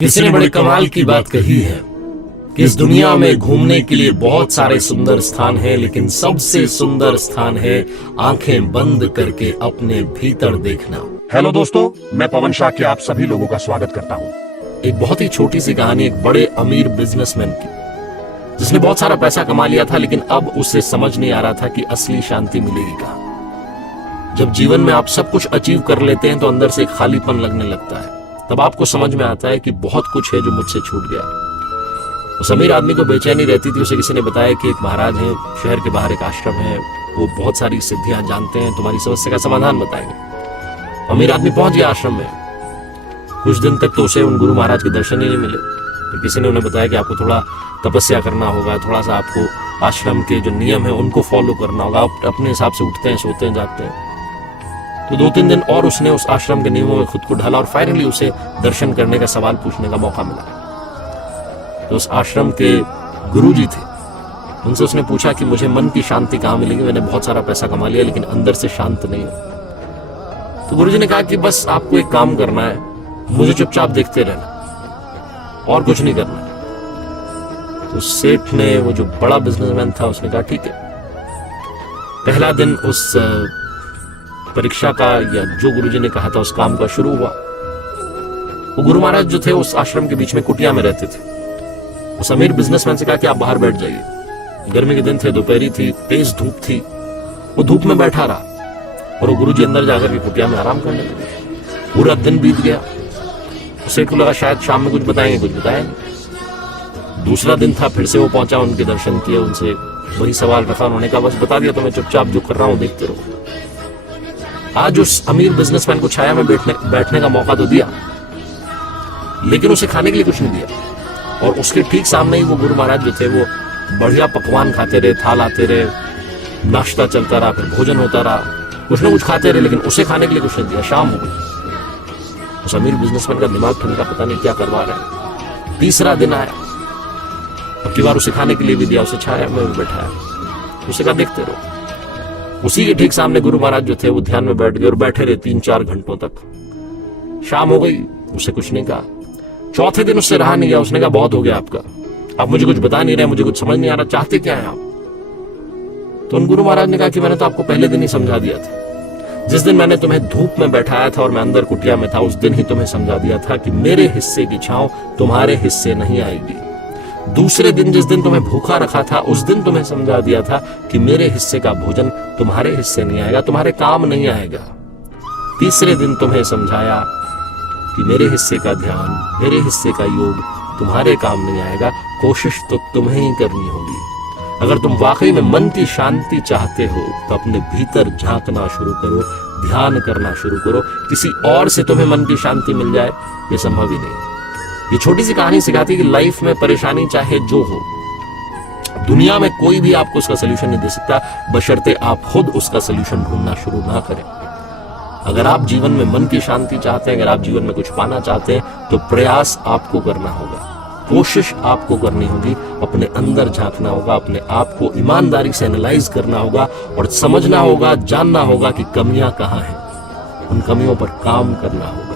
किसी ने बड़े कमाल की बात कही है कि इस दुनिया में घूमने के लिए बहुत सारे सुंदर स्थान हैं, लेकिन सबसे सुंदर स्थान है आंखें बंद करके अपने भीतर देखना। हेलो दोस्तों, मैं पवन शाह के आप सभी लोगों का स्वागत करता हूँ। एक बहुत ही छोटी सी कहानी एक बड़े अमीर बिजनेसमैन की, जिसने बहुत सारा पैसा कमा लिया था, लेकिन अब उसे समझ नहीं आ रहा था कि असली शांति मिलेगी कहाँ। जब जीवन में आप सब कुछ अचीव कर लेते हैं तो अंदर से एक खालीपन लगने लगता है। तब आपको समझ में आता है कि बहुत कुछ है जो मुझसे छूट गया। उस अमीर आदमी को बेचैनी रहती थी। उसे किसी ने बताया कि एक महाराज हैं, शहर के बाहर एक आश्रम है, वो बहुत सारी सिद्धियां जानते हैं, तुम्हारी समस्या का समाधान बताएंगे। अमीर आदमी पहुंच गया आश्रम में। कुछ दिन तक तो उसे उन गुरु महाराज के दर्शन ही नहीं मिले। तो किसी ने उन्हें बताया कि आपको थोड़ा तपस्या करना होगा, थोड़ा सा आपको आश्रम के जो नियम है उनको फॉलो करना होगा। आप अपने हिसाब से उठते हैं, सोते हैं, जागते हैं। तो 2-3 दिन और उसने उस आश्रम के नियमों में खुद को ढाला और फाइनली उसे दर्शन करने का, सवाल पूछने का मौका मिला। तो उस आश्रम के गुरुजी थे, उनसे उसने पूछा कि मुझे मन की शांति कहाँ मिलेगी, मैंने बहुत सारा पैसा कमा लिया लेकिन अंदर से शांत नहीं हूं। तो गुरुजी ने कहा कि बस आपको एक काम करना है, मुझे चुपचाप देखते रहना और कुछ नहीं करना। तो सेठ ने, वो जो बड़ा बिजनेसमैन था, उसने कहा ठीक है। पहला दिन उस परीक्षा का, या जो गुरुजी ने कहा था उस काम का शुरू हुआ। वो गुरु महाराज जो थे उस आश्रम के बीच में कुटिया में रहते थे। उस अमीर बिजनेसमैन से कहा कि आप बाहर बैठ जाइए। गर्मी के दिन थे, दोपहरी थी, तेज धूप थी। वो धूप में बैठा रहा और वो गुरुजी अंदर जाकर के कुटिया में आराम करने लगे। पूरा दिन बीत गया। उसे को लगा शायद शाम में कुछ बताएंगे, कुछ बताएंगे। दूसरा दिन था, फिर से वो पहुंचा, उनके दर्शन किए, उनसे वही सवाल रखा। उन्होंने कहा बस बता दिया तो मैं चुपचाप जो कर रहा हूं देखते रहो। आज उस अमीर बिजनेसमैन को छाया में बैठने का मौका तो दिया, लेकिन उसे खाने के लिए कुछ नहीं दिया। और उसके ठीक सामने ही वो गुरु महाराज जो थे, वो बढ़िया पकवान खाते रहे, थाल आते रहे, नाश्ता चलता रहा, फिर भोजन होता रहा, कुछ ना कुछ खाते रहे, लेकिन उसे खाने के लिए कुछ नहीं दिया। शाम हो गई। उस अमीर बिजनेसमैन का दिमाग ठंडा, पता नहीं क्या करवा रहा है। तीसरा दिन आया, अब की बार उसे खाने के लिए भी दिया, उसे छाया में बैठाया, उसे कहा देखते रहो। उसी के ठीक सामने गुरु महाराज जो थे वो ध्यान में बैठ गए और बैठे रहे 3-4 घंटों तक। शाम हो गई, उसे कुछ नहीं कहा। चौथे दिन उससे रहा नहीं गया, उसने कहा बहुत हो गया आपका, आप मुझे कुछ बता नहीं रहे, मुझे कुछ समझ नहीं आ रहा, चाहते क्या है आप। तो उन गुरु महाराज ने कहा कि मैंने तो आपको पहले दिन ही समझा दिया था। जिस दिन मैंने तुम्हें धूप में बैठाया था और मैं अंदर कुटिया में था, उस दिन ही तुम्हें समझा दिया था कि मेरे हिस्से की छांव तुम्हारे हिस्से नहीं आएगी। दूसरे दिन, जिस दिन तुम्हें भूखा रखा था, उस दिन तुम्हें समझा दिया था कि मेरे हिस्से का भोजन तुम्हारे हिस्से नहीं आएगा, तुम्हारे काम नहीं आएगा। तीसरे दिन तुम्हें समझाया कि मेरे हिस्से का ध्यान, मेरे हिस्से का योग तुम्हारे काम नहीं आएगा, कोशिश तो तुम्हें ही करनी होगी। अगर तुम वाकई में मन की शांति चाहते हो तो अपने भीतर झांकना शुरू करो, ध्यान करना शुरू करो। किसी और से तुम्हें मन की शांति मिल जाए, ये संभव ही नहीं। ये छोटी सी कहानी सिखाती है कि लाइफ में परेशानी चाहे जो हो, दुनिया में कोई भी आपको उसका सलूशन नहीं दे सकता, बशर्ते आप खुद उसका सलूशन ढूंढना शुरू ना करें। अगर आप जीवन में मन की शांति चाहते हैं, अगर आप जीवन में कुछ पाना चाहते हैं, तो प्रयास आपको करना होगा, कोशिश आपको करनी होगी, अपने अंदर झांकना होगा, अपने आप को ईमानदारी से एनालाइज करना होगा और समझना होगा, जानना होगा कि कमियां कहाँ हैं। उन कमियों पर काम करना होगा।